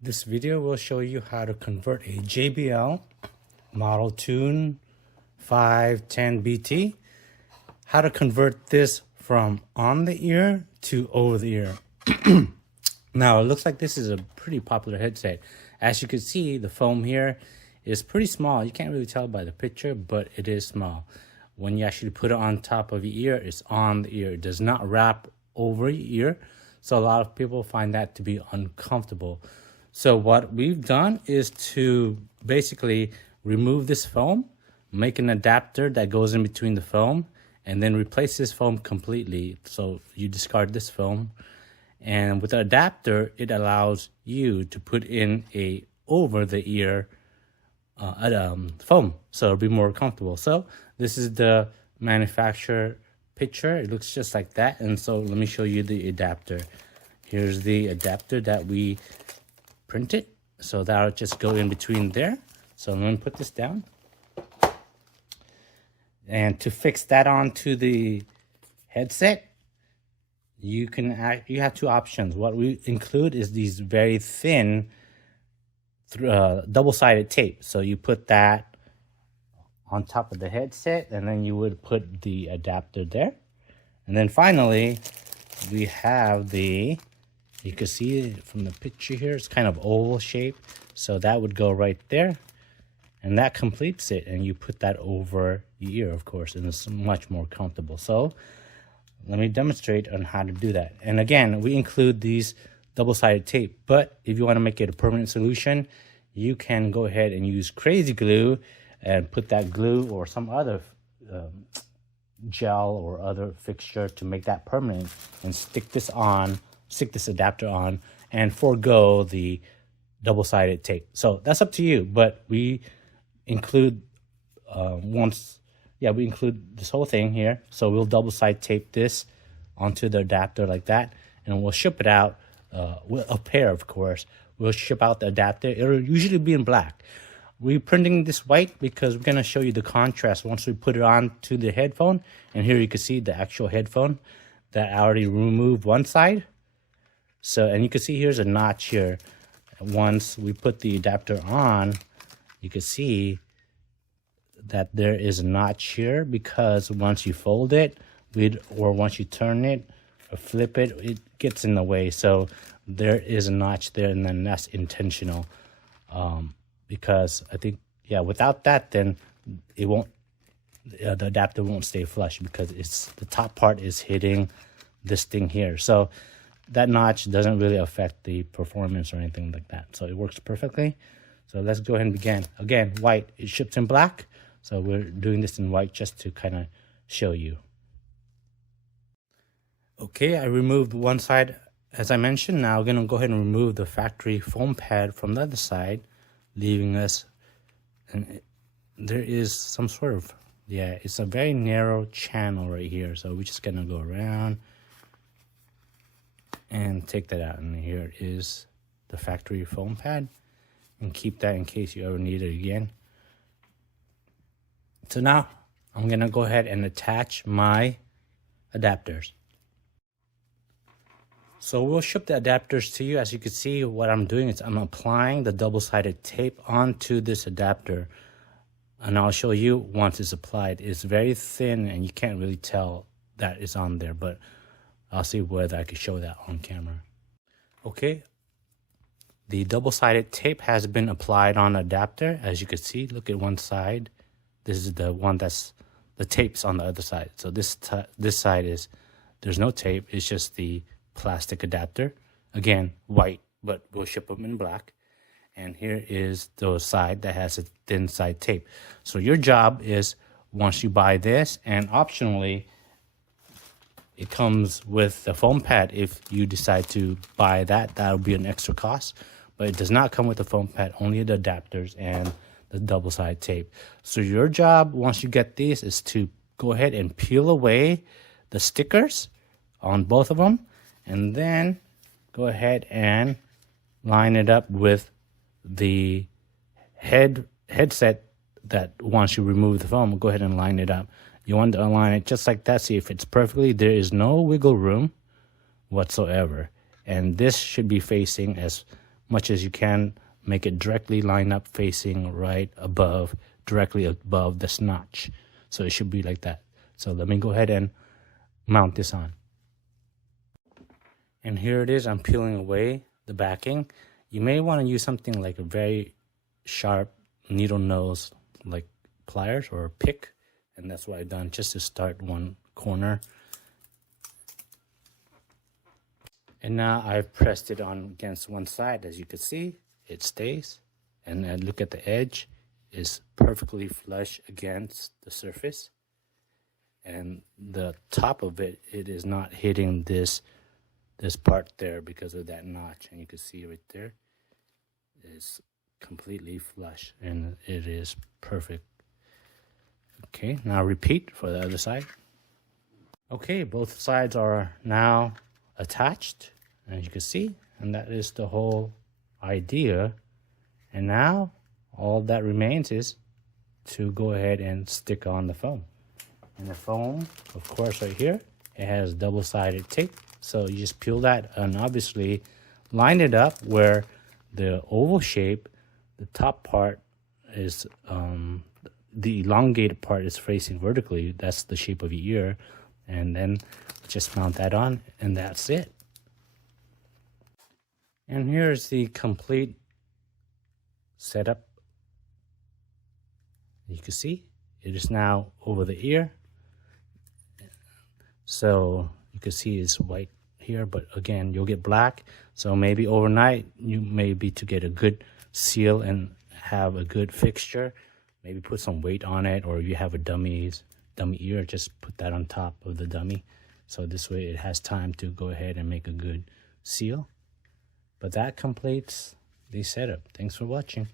This video will show you how to convert a JBL model Tune 510BT, how to convert this from on the ear to over the ear. Now, it looks like this is a pretty popular headset. As you can see, the foam here is pretty small. You can't really tell by the picture, but it is small. When you actually put it on top of your ear, it's on the ear. It does not wrap over your ear. So a lot of people find that to be uncomfortable. So what we've done is to basically remove this foam, make an adapter that goes in between the foam, and then replace this foam completely. So you discard this foam. And with the adapter, it allows you to put in a over the ear foam, so it'll be more comfortable. So this is the manufacturer picture. It looks just like that. And so let me show you the adapter. Here's the adapter that we printed. So that'll just go in between there. So I'm going to put this down. And to fix that onto the headset, you have two options. What we include is these very thin double-sided tape. So you put that on top of the headset, and then you would put the adapter there. And then finally, we have you can see it from the picture here, it's kind of oval shape. So that would go right there, and that completes it. And you put that over your ear, of course, and it's much more comfortable. So let me demonstrate on how to do that. And again, we include these double-sided tape, but if you want to make it a permanent solution, you can go ahead and use crazy glue and put that glue or some other gel or other fixture to make that permanent, and stick this adapter on, and forego the double-sided tape. So that's up to you, but we include we include this whole thing here. So we'll double-side tape this onto the adapter like that, and we'll ship it out with a pair, of course. We'll ship out the adapter. It'll usually be in black. We're printing this white because we're going to show you the contrast once we put it on to the headphone. And here you can see the actual headphone that I already removed one side. So, and you can see here's a notch here. Once we put the adapter on, you can see that there is a notch here, because once you fold it, or once you turn it or flip it, it gets in the way. So there is a notch there, and then that's intentional. Because I think, without that, then it won't, the adapter won't stay flush, because the top part is hitting this thing here. So that notch doesn't really affect the performance or anything like that. So it works perfectly. So let's go ahead and begin. Again, white, it ships in black. So we're doing this in white just to kind of show you. Okay, I removed one side, as I mentioned. Now we're going to go ahead and remove the factory foam pad from the other side, leaving us, and there is some sort of, it's a very narrow channel right here. So we're just going to go around and take that out. And here is the factory foam pad, and keep that in case you ever need it again. So now I'm going to go ahead and attach my adapters. So we'll ship the adapters to you. As you can see, what I'm doing is I'm applying the double-sided tape onto this adapter. And I'll show you once it's applied. It's very thin, and you can't really tell that it's on there, but I'll see whether I can show that on camera. Okay. The double-sided tape has been applied on the adapter. As you can see, look at one side. This is the one that's the tape's on the other side. So this side is, there's no tape. It's just the plastic adapter. Again, white, but we'll ship them in black. And here is the side that has a thin side tape. So your job is, once you buy this, and optionally, it comes with the foam pad. If you decide to buy that, that'll be an extra cost. But it does not come with the foam pad, only the adapters and the double-sided tape. So your job, once you get these, is to go ahead and peel away the stickers on both of them, and then go ahead and line it up with the headset that once you remove the foam, go ahead and line it up. You want to align it just like that. See if it's perfectly. There is no wiggle room whatsoever. And this should be facing as much as you can. Make it directly line up facing right above, directly above this notch. So it should be like that. So let me go ahead and mount this on. And here it is. I'm peeling away the backing. You may want to use something like a very sharp needle nose, like pliers or a pick. And that's what I've done just to start one corner. And now I've pressed it on against one side. As you can see, it stays. And then look at the edge, is perfectly flush against the surface. And the top of it, it is not hitting this part there because of that notch. And you can see right there, it's completely flush and it is perfect. Okay, now repeat for the other side. Okay, both sides are now attached, as you can see, and that is the whole idea. And now all that remains is to go ahead and stick on the foam. And the foam, of course, right here, it has double-sided tape. So you just peel that and obviously line it up where the oval shape, the top part is, the elongated part is facing vertically. That's the shape of your ear. And then just mount that on and that's it. And here's the complete setup. You can see it is now over the ear. So you can see it's white here, but again, you'll get black. So maybe overnight, you maybe to get a good seal and have a good fixture, maybe put some weight on it, or you have a dummy ear, just put that on top of the dummy. So this way it has time to go ahead and make a good seal. But that completes the setup. Thanks for watching.